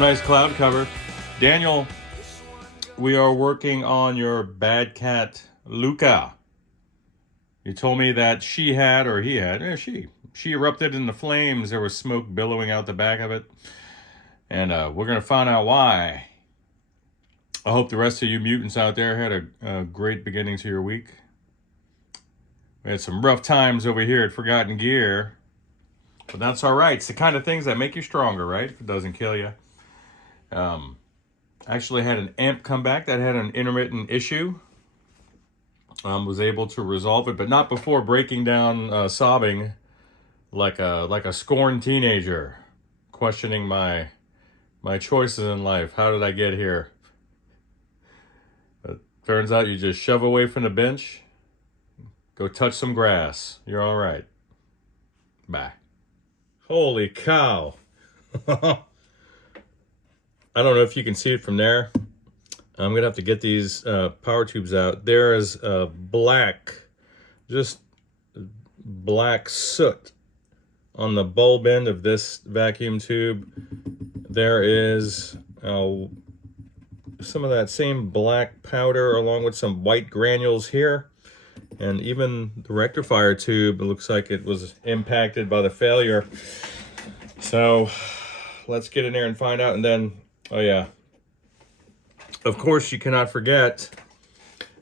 nice cloud cover. Daniel, we are working on your BadCat Luca. You told me that she had, or he had, she erupted into flames. There was smoke billowing out the back of it. And we're going to find out why. I hope the rest of you mutants out there had a great beginning to your week. We had some rough times over here at Forgotten Gear. But that's all right. It's the kind of things that make you stronger, right? If it doesn't kill you. Actually had an amp come back that had an intermittent issue. Was able to resolve it, but not before breaking down, sobbing like a scorned teenager, questioning my choices in life. How did I get here? But turns out you just shove away from the bench, go touch some grass. You're all right. Bye. Holy cow. I don't know if you can see it from there. I'm going to have to get these power tubes out. There is black, just black soot on the bulb end of this vacuum tube. There is some of that same black powder along with some white granules here. And even the rectifier tube, it looks like it was impacted by the failure. So let's get in there and find out. And then, oh yeah, of course you cannot forget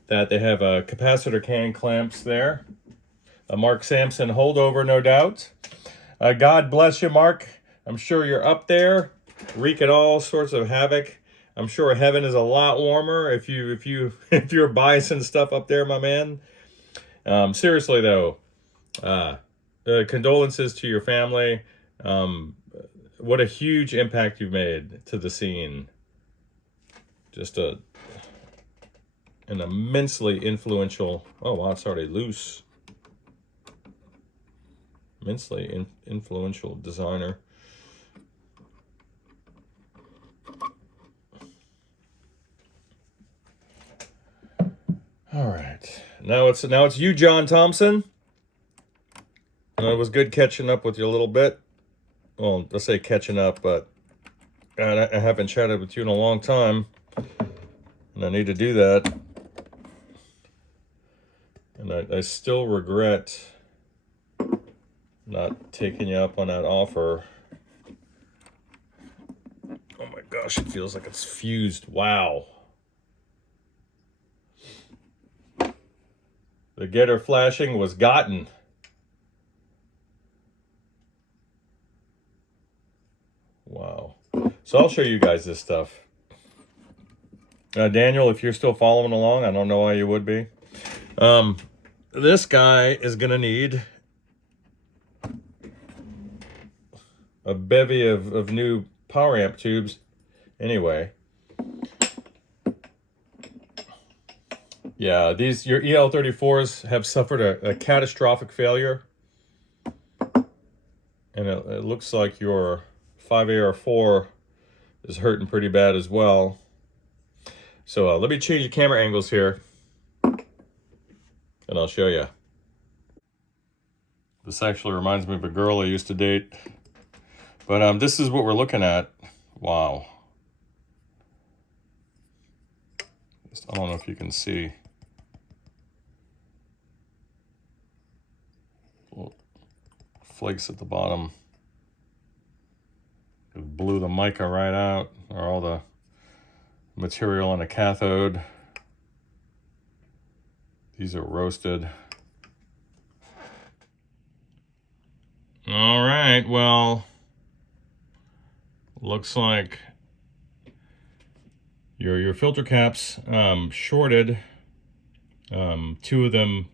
that they have capacitor can clamps there. A Mark Sampson holdover, no doubt. God bless you, Mark. I'm sure you're up there, wreaking all sorts of havoc. I'm sure heaven is a lot warmer if you're biasing stuff up there, my man. Seriously though, condolences to your family. What a huge impact you've made to the scene. Just an immensely influential. Oh wow, it's already loose. Immensely influential designer. All right, now it's you, John Thompson. It was good catching up with you a little bit. Well, let's say catching up, but I haven't chatted with you in a long time, and I need to do that. And I still regret not taking you up on that offer. Oh my gosh, it feels like it's fused. Wow. The getter flashing was gotten. Wow. So I'll show you guys this stuff. Daniel, if you're still following along, I don't know why you would be. This guy is going to need a bevy of new power amp tubes. Anyway. Yeah, your EL34s have suffered a catastrophic failure. And it looks like your 5AR4 is hurting pretty bad as well. So let me change the camera angles here, and I'll show you. This actually reminds me of a girl I used to date. But this is what we're looking at. Wow. I don't know if you can see. Flakes at the bottom. It blew the mica right out, or all the material on the cathode. These are roasted. All right, well, looks like your filter caps shorted. Two of them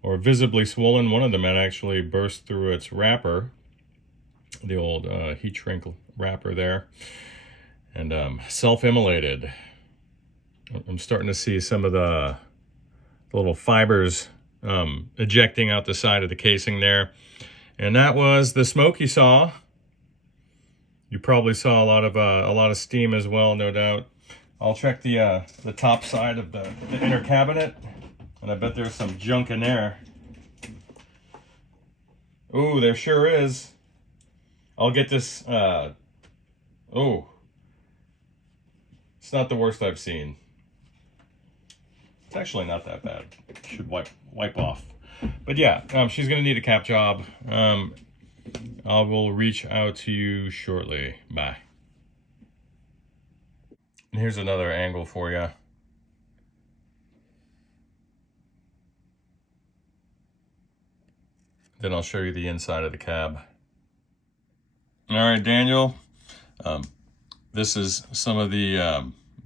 or visibly swollen. One of them had actually burst through its wrapper, the old heat shrink wrapper there, and self-immolated. I'm starting to see some of the little fibers ejecting out the side of the casing there, and that was the smoke you saw. You probably saw a lot of steam as well, no doubt. I'll check the top side of the inner cabinet. And I bet there's some junk in there. Ooh, there sure is. I'll get this. Oh, It's not the worst I've seen. It's actually not that bad. Should wipe off. But yeah, she's gonna need a cap job. I will reach out to you shortly. Bye. And here's another angle for you. Then I'll show you the inside of the cab. All right, Daniel. This is some of the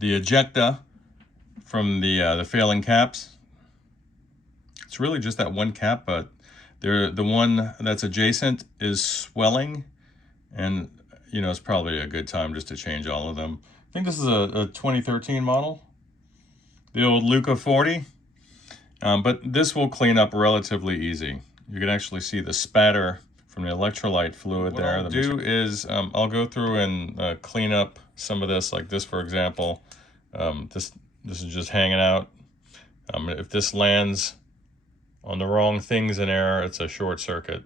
ejecta from the failing caps. It's really just that one cap, but the one that's adjacent is swelling, and you know, it's probably a good time just to change all of them. I think this is a 2013 model, the old Luca 40, but this will clean up relatively easy. You can actually see the spatter from the electrolyte fluid there. What I'll do is I'll go through and clean up some of this, like this, for example. This is just hanging out. If this lands on the wrong things in air, it's a short circuit.